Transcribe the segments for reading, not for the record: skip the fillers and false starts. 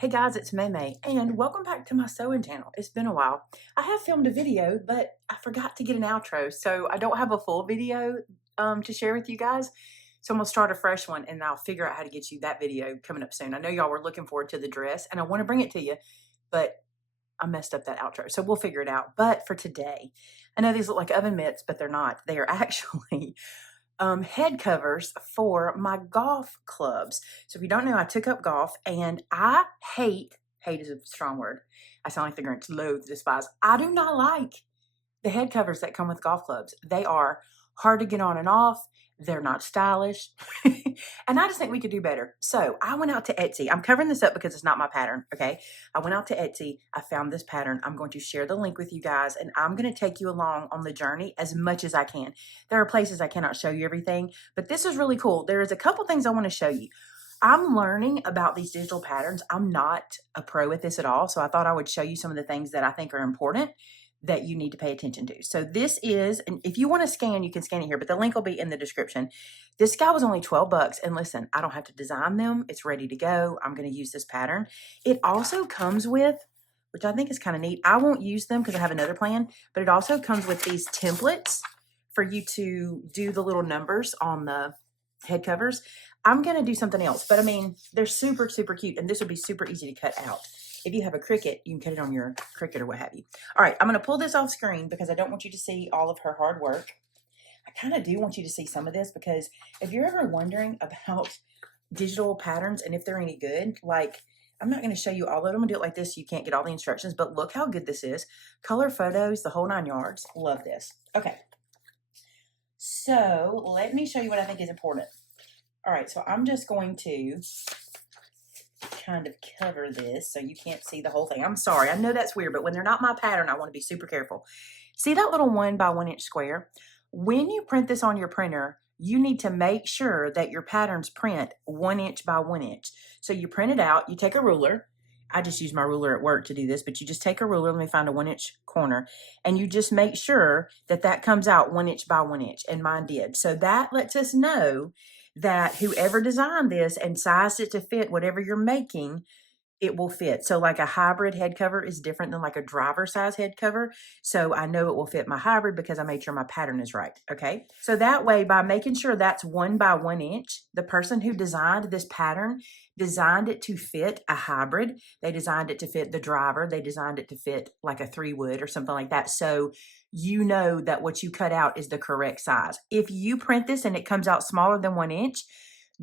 Hey guys, it's Maymay, and welcome back to my sewing channel. It's been a while. I have filmed a video, but I forgot to get an outro, so I don't have a full video to share with you guys. So I'm gonna start a fresh one, and I'll figure out how to get you that video coming up soon. I know y'all were looking forward to the dress, and I want to bring it to you, but I messed up that outro, so we'll figure it out. But for today, I know these look like oven mitts, but they're not. They are actually head covers for my golf clubs. So if you don't know, I took up golf and I hate is a strong word. I sound like the Grinch, loathe, despise. I do not like the head covers that come with golf clubs. They are hard to get on and off. They're not stylish. And I just think we could do better. So I went out to Etsy. I'm covering this up because it's not my pattern, okay? I went out to Etsy. I found this pattern. I'm going to share the link with you guys, and I'm going to take you along on the journey as much as I can. There are places I cannot show you everything, but this is really cool. There is a couple things I want to show you. I'm learning about these digital patterns. I'm not a pro at this at all, so I thought I would show you some of the things that I think are important that you need to pay attention to. So this is, and if you want to scan, you can scan it here, but the link will be in the description. This guy was only 12 bucks. And listen, I don't have to design them. It's ready to go. I'm going to use this pattern. It also comes with, which I think is kind of neat. I won't use them because I have another plan, but it also comes with these templates for you to do the little numbers on the head covers. I'm going to do something else, but I mean, they're super, super cute. And this would be super easy to cut out. If you have a Cricut, you can cut it on your Cricut or what have you. All right, I'm going to pull this off screen because I don't want you to see all of her hard work. I kind of do want you to see some of this because if you're ever wondering about digital patterns and if they're any good, like I'm not going to show you all of them. I'm going to do it like this so you can't get all the instructions, but look how good this is. Color photos, the whole 9 yards. Love this. Okay, so let me show you what I think is important. All right, so I'm just going to kind of cover this so you can't see the whole thing. I'm sorry, I know that's weird, but when they're not my pattern, I want to be super careful. See that little 1 by 1 inch square? When you print this on your printer, you need to make sure that your patterns print 1 inch by 1 inch. So you print it out, you take a ruler. I just use my ruler at work to do this, but you just take a ruler, let me find a 1 inch corner, and you just make sure that that comes out 1 inch by 1 inch, and mine did. So that lets us know that whoever designed this and sized it to fit whatever you're making, it will fit. So like a hybrid head cover is different than like a driver size head cover. So I know it will fit my hybrid because I made sure my pattern is right. Okay. So that way, by making sure that's 1 by 1 inch, the person who designed this pattern designed it to fit a hybrid. They designed it to fit the driver. They designed it to fit like a 3-wood or something like that. So you know that what you cut out is the correct size. If you print this and it comes out smaller than 1 inch,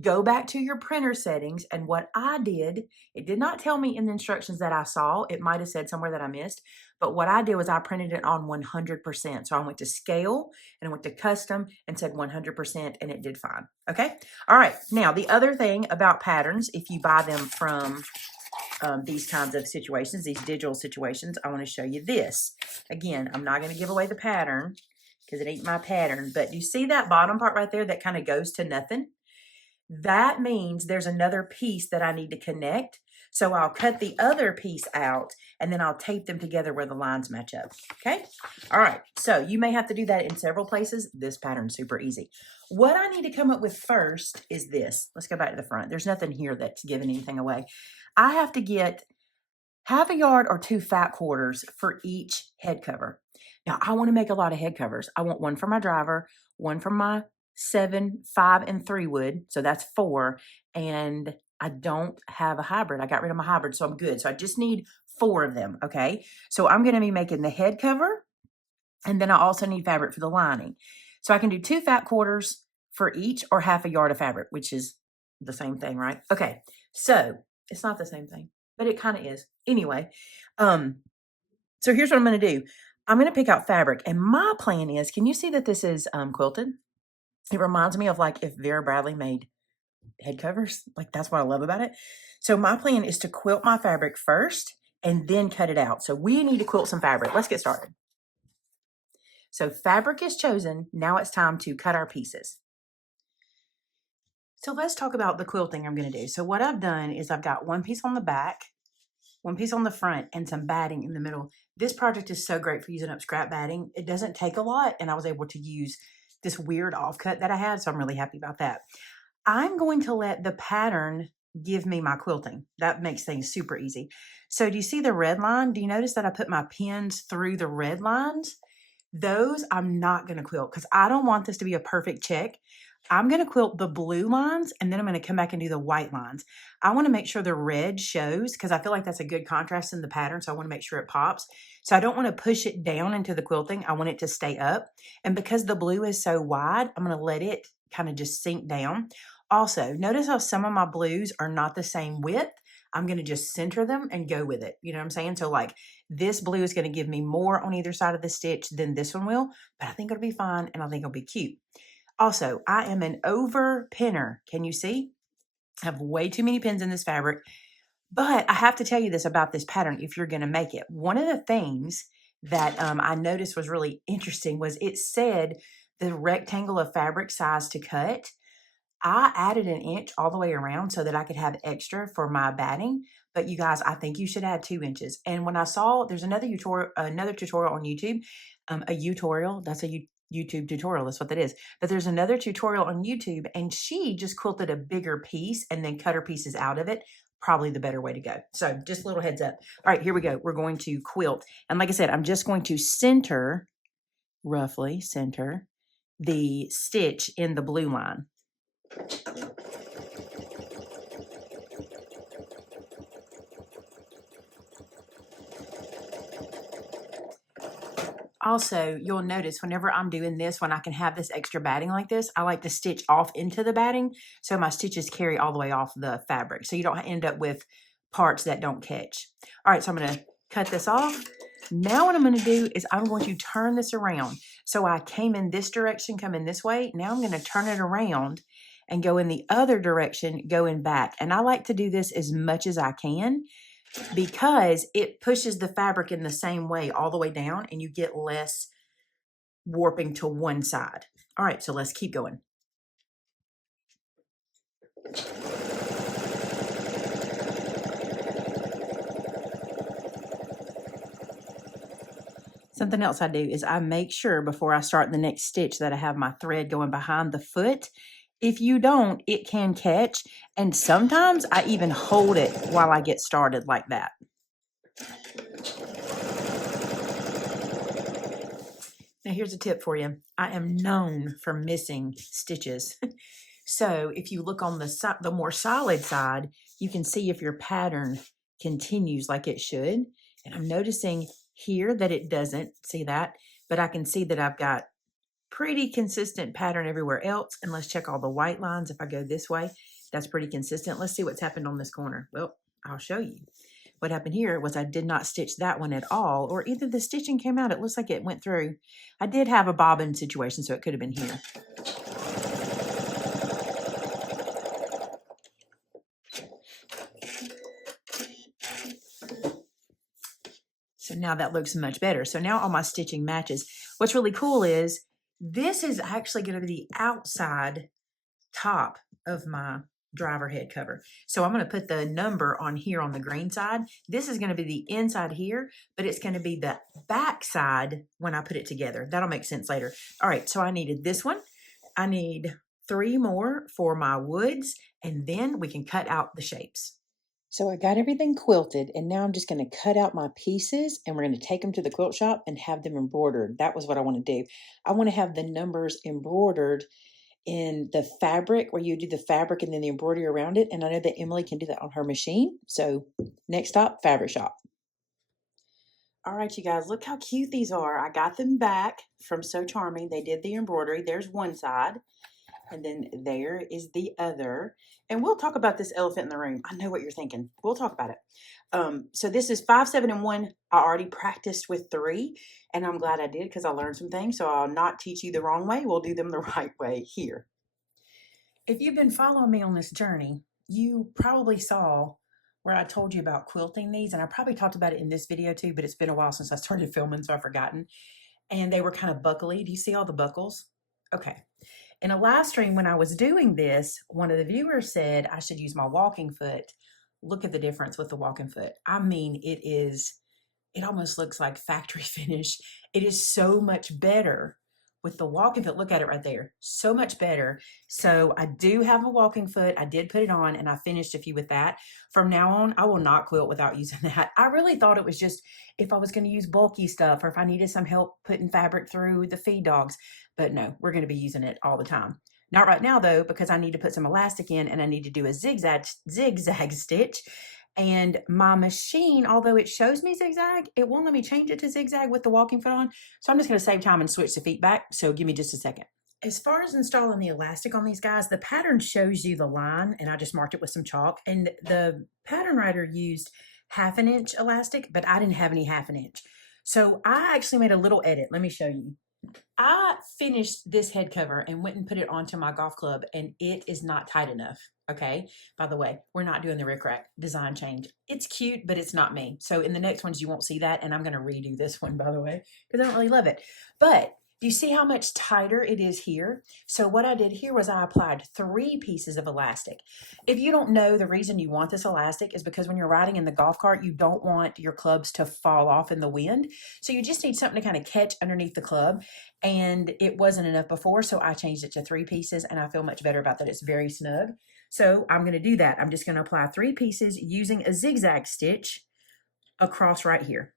go back to your printer settings. And what I did, it did not tell me in the instructions that I saw. It might have said somewhere that I missed. But what I did was I printed it on 100%. So I went to scale and I went to custom and said 100% and it did fine. Okay. All right. Now, the other thing about patterns, if you buy them from these kinds of situations, these digital situations, I want to show you this. Again, I'm not going to give away the pattern because it ain't my pattern. But you see that bottom part right there that kind of goes to nothing? That means there's another piece that I need to connect. So I'll cut the other piece out and then I'll tape them together where the lines match up. Okay. All right. So you may have to do that in several places. This pattern's super easy. What I need to come up with first is this. Let's go back to the front. There's nothing here that's giving anything away. I have to get 1/2 yard or 2 fat quarters for each head cover. Now I want to make a lot of head covers. I want one for my driver, one for my 7, 5, and 3 wood. So that's 4. And I don't have a hybrid. I got rid of my hybrid, so I'm good. So I just need 4 of them. Okay. So I'm going to be making the head cover. And then I also need fabric for the lining. So I can do 2 fat quarters for each or 1/2 yard of fabric, which is the same thing, right? Okay. So it's not the same thing, but it kind of is. Anyway, so here's what I'm going to do. I'm going to pick out fabric. And my plan is, can you see that this is quilted? It reminds me of like if Vera Bradley made head covers. Like that's what I love about it. So my plan is to quilt my fabric first and then cut it out. So we need to quilt some fabric. Let's get started. So fabric is chosen. Now it's time to cut our pieces. So let's talk about the quilting I'm going to do. So what I've done is I've got 1 piece on the back, 1 piece on the front, and some batting in the middle. This project is so great for using up scrap batting. It doesn't take a lot, and I was able to use this weird offcut that I had, so I'm really happy about that. I'm going to let the pattern give me my quilting. That makes things super easy. So do you see the red line? Do you notice that I put my pins through the red lines? Those I'm not going to quilt because I don't want this to be a perfect check. I'm going to quilt the blue lines and then I'm going to come back and do the white lines. I want to make sure the red shows because I feel like that's a good contrast in the pattern. So I want to make sure it pops. So I don't want to push it down into the quilting. I want it to stay up. And because the blue is so wide, I'm going to let it kind of just sink down. Also, notice how some of my blues are not the same width. I'm going to just center them and go with it. You know what I'm saying? So like this blue is going to give me more on either side of the stitch than this one will, but I think it'll be fine and I think it'll be cute. Also, I am an over pinner. Can you see? I have way too many pins in this fabric, but I have to tell you this about this pattern if you're going to make it. One of the things that I noticed was really interesting was it said the rectangle of fabric size to cut. I added an inch all the way around so that I could have extra for my batting. But you guys, I think you should add 2 inches. And when I saw there's another tutorial on YouTube, a tutorial, that's a YouTube tutorial, that's what that is. But there's another tutorial on YouTube and she just quilted a bigger piece and then cut her pieces out of it. Probably the better way to go. So just a little heads up. All right, here we go. We're going to quilt. And like I said, I'm just going to center, roughly center the stitch in the blue line. Also, you'll notice whenever I'm doing this, when I can have this extra batting like this, I like to stitch off into the batting so my stitches carry all the way off the fabric so you don't end up with parts that don't catch. All right, so I'm going to cut this off. Now what I'm going to do is I'm going to turn this around. So I came in this direction, come in this way. Now I'm going to turn it around and go in the other direction, going back. And I like to do this as much as I can because it pushes the fabric in the same way all the way down and you get less warping to one side. All right, so let's keep going. Something else I do is I make sure before I start the next stitch that I have my thread going behind the foot. If you don't, it can catch. And sometimes I even hold it while I get started like that. Now here's a tip for you. I am known for missing stitches. So if you look on the more solid side, you can see if your pattern continues like it should. And I'm noticing here that it doesn't, see that? But I can see that I've got pretty consistent pattern everywhere else. And let's check all the white lines. If I go this way, that's pretty consistent. Let's see what's happened on this corner. Well, I'll show you. What happened here was I did not stitch that one at all, or either the stitching came out. It looks like it went through. I did have a bobbin situation, so it could have been here. So now that looks much better. So now all my stitching matches. What's really cool is this is actually going to be the outside top of my driver head cover. So I'm going to put the number on here on the green side. This is going to be the inside here, but it's going to be the back side when I put it together. That'll make sense later. All right, so I needed this one. I need 3 more for my woods, and then we can cut out the shapes. So I got everything quilted, and now I'm just going to cut out my pieces, and we're going to take them to the quilt shop and have them embroidered. That was what I want to do. I want to have the numbers embroidered in the fabric where you do the fabric and then the embroidery around it. And I know that Emily can do that on her machine. So next stop, fabric shop. All right, you guys, look how cute these are. I got them back from So Charming. They did the embroidery. There's one side. And then there is the other. And we'll talk about this elephant in the room. I know what you're thinking. We'll talk about it. So this is 5, 7, and 1. I already practiced with 3. And I'm glad I did because I learned some things. So I'll not teach you the wrong way. We'll do them the right way here. If you've been following me on this journey, you probably saw where I told you about quilting these. And I probably talked about it in this video too. But it's been a while since I started filming, so I've forgotten. And they were kind of buckly. Do you see all the buckles? Okay. In a live stream when I was doing this, one of the viewers said I should use my walking foot. Look at the difference with the walking foot. I mean, it almost looks like factory finish. It is so much better with the walking foot, look at it right there, so much better. So I do have a walking foot. I did put it on and I finished a few with that. From now on, I will not quilt without using that. I really thought it was just if I was going to use bulky stuff or if I needed some help putting fabric through the feed dogs, but no, we're going to be using it all the time. Not right now though, because I need to put some elastic in and I need to do a zigzag stitch. And my machine, although it shows me zigzag, it won't let me change it to zigzag with the walking foot on. So I'm just going to save time and switch the feet back. So give me just a second. As far as installing the elastic on these guys, the pattern shows you the line, and I just marked it with some chalk. And the pattern writer used 1/2 inch elastic, but I didn't have any 1/2 inch. So I actually made a little edit. Let me show you. I finished this head cover and went and put it onto my golf club, and it is not tight enough. Okay. By the way, we're not doing the rickrack design change. It's cute, but it's not me. So in the next ones, you won't see that. And I'm going to redo this one, by the way, because I don't really love it. But do you see how much tighter it is here? So what I did here was I applied 3 pieces of elastic. If you don't know, the reason you want this elastic is because when you're riding in the golf cart, you don't want your clubs to fall off in the wind. So you just need something to kind of catch underneath the club. And it wasn't enough before, so I changed it to 3 pieces, and I feel much better about that. It's very snug. So I'm going to do that. I'm just going to apply 3 pieces using a zigzag stitch across right here.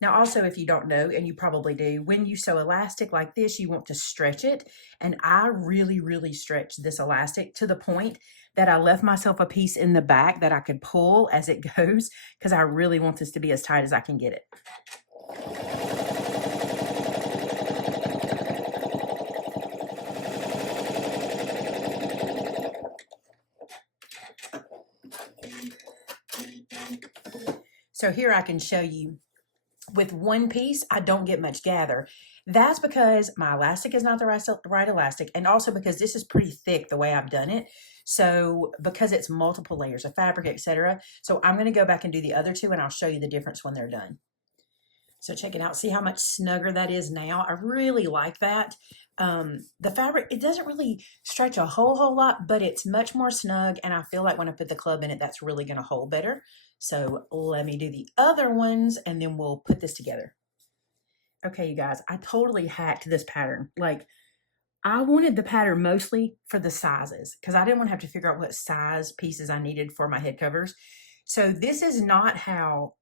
Now, also, if you don't know, and you probably do, when you sew elastic like this, you want to stretch it. And I really, really stretched this elastic to the point that I left myself a piece in the back that I could pull as it goes, because I really want this to be as tight as I can get it. So here I can show you with 1 piece, I don't get much gather. That's because my elastic is not the right elastic, and also because this is pretty thick the way I've done it. So because it's multiple layers of fabric, etc. So I'm going to go back and do the other 2, and I'll show you the difference when they're done. So check it out. See how much snugger that is now? I really like that. The fabric, it doesn't really stretch a whole lot, but it's much more snug, and I feel like when I put the club in it, that's really going to hold better. So let me do the other ones, and then we'll put this together. Okay, you guys, I totally hacked this pattern. Like, I wanted the pattern mostly for the sizes, because I didn't want to have to figure out what size pieces I needed for my head covers. So this is not how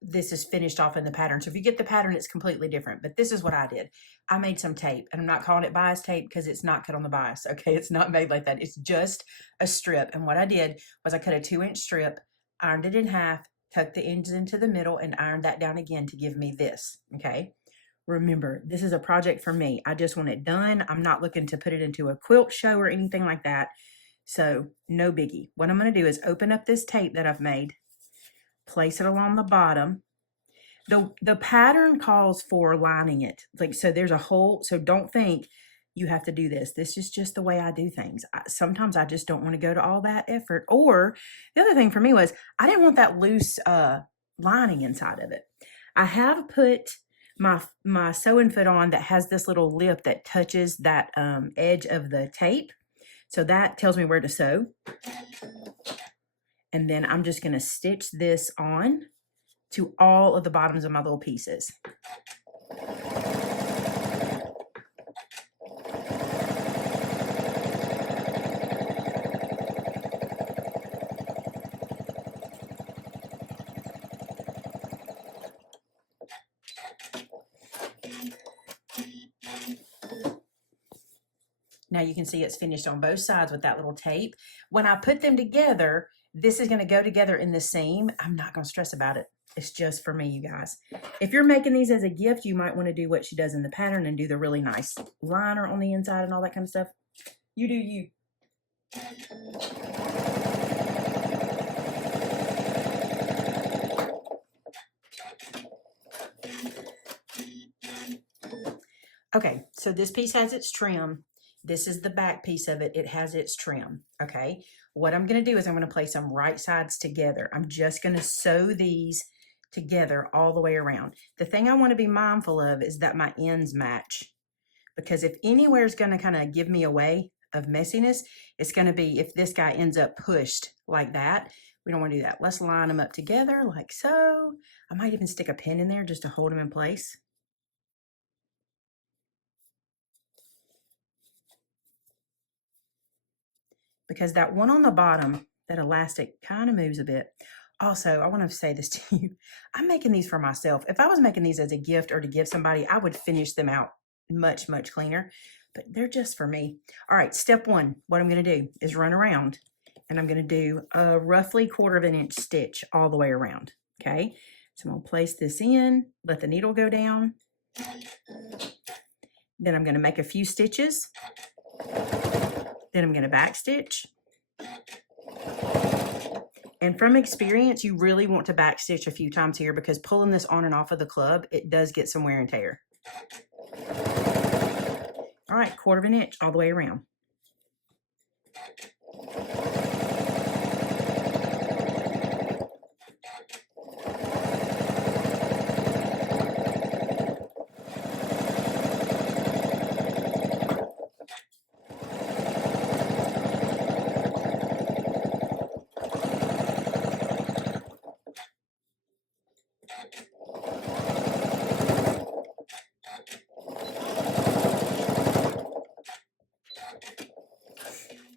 this is finished off in the pattern. So if you get the pattern, it's completely different. But this is what I did. I made some tape, and I'm not calling it bias tape because it's not cut on the bias. Okay, it's not made like that. It's just a strip. And what I did was I cut a 2-inch strip, ironed it in half, tucked the ends into the middle, and ironed that down again to give me this. Okay. Remember, this is a project for me. I just want it done. I'm not looking to put it into a quilt show or anything like that. So no biggie. What I'm going to do is open up this tape that I've made, place it along the bottom. The pattern calls for lining it. Like, so there's a hole. So don't think you have to do this. This is just the way I do things. Sometimes I just don't want to go to all that effort. Or the other thing for me was I didn't want that loose lining inside of it. I have put my sewing foot on that has this little lip that touches that edge of the tape. So that tells me where to sew. And then I'm just going to stitch this on to all of the bottoms of my little pieces. Now you can see it's finished on both sides with that little tape. When I put them together, this is going to go together in the seam. I'm not going to stress about it. It's just for me, you guys. If you're making these as a gift, you might want to do what she does in the pattern and do the really nice liner on the inside and all that kind of stuff. You do you. Okay, so this piece has its trim. This is the back piece of it. It has its trim, okay? What I'm going to do is I'm going to place them right sides together. I'm just going to sew these together all the way around. The thing I want to be mindful of is that my ends match, because if anywhere is going to kind of give me away of messiness, it's going to be if this guy ends up pushed like that, We don't want to do that. Let's line them up together like so. I might even stick a pin in there just to hold them in place. Because that one on the bottom, that elastic kind of moves a bit. Also, I want to say this to you. I'm making these for myself. If I was making these as a gift or to give somebody, I would finish them out much, much cleaner. But they're just for me. All right, step one, what I'm going to do is run around. And I'm going to do a roughly 1/4 inch stitch all the way around. Okay, so I'm going to place this in, let the needle go down. Then I'm going to make a few stitches. Then I'm going to back stitch. And from experience, you really want to back stitch a few times here because pulling this on and off of the club, it does get some wear and tear. All right, 1/4 inch all the way around.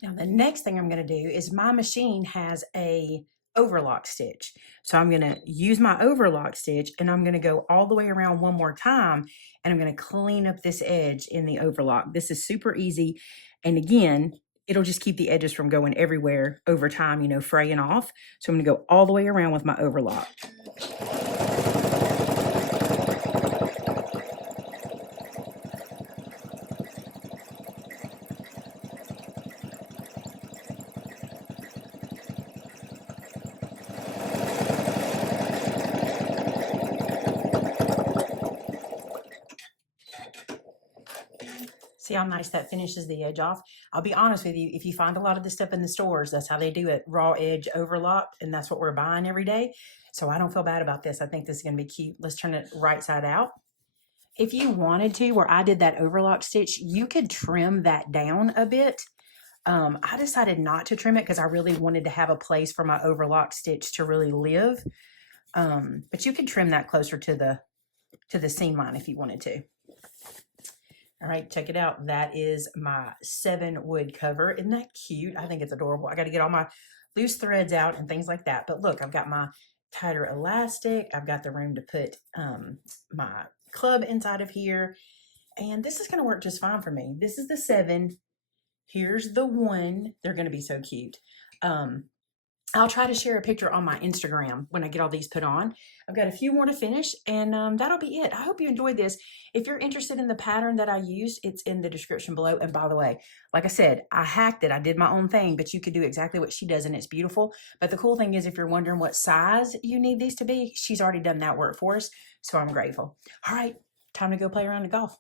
Now the next thing I'm going to do is my machine has a overlock stitch. So I'm going to use my overlock stitch and I'm going to go all the way around one more time and I'm going to clean up this edge in the overlock. This is super easy. And again, it'll just keep the edges from going everywhere over time, you know, fraying off. So I'm going to go all the way around with my overlock. See how nice that finishes the edge off? I'll be honest with you, if you find a lot of this stuff in the stores, that's how they do it, raw edge overlock, and that's what we're buying every day. So I don't feel bad about this. I think this is going to be cute. Let's turn it right side out. If you wanted to, where I did that overlock stitch, you could trim that down a bit. I decided not to trim it because I really wanted to have a place for my overlock stitch to really live. But you could trim that closer to the seam line if you wanted to. All right, check it out. That is my 7 wood cover. Isn't that cute? I think it's adorable. I got to get all my loose threads out and things like that. But look, I've got my tighter elastic. I've got the room to put my club inside of here. And this is going to work just fine for me. This is the 7. Here's the 1. They're going to be so cute. I'll try to share a picture on my Instagram when I get all these put on. I've got a few more to finish, and that'll be it. I hope you enjoyed this. If you're interested in the pattern that I used, it's in the description below. And by the way, like I said, I hacked it. I did my own thing, but you could do exactly what she does, and it's beautiful. But the cool thing is, if you're wondering what size you need these to be, she's already done that work for us, so I'm grateful. All right, time to go play around the golf.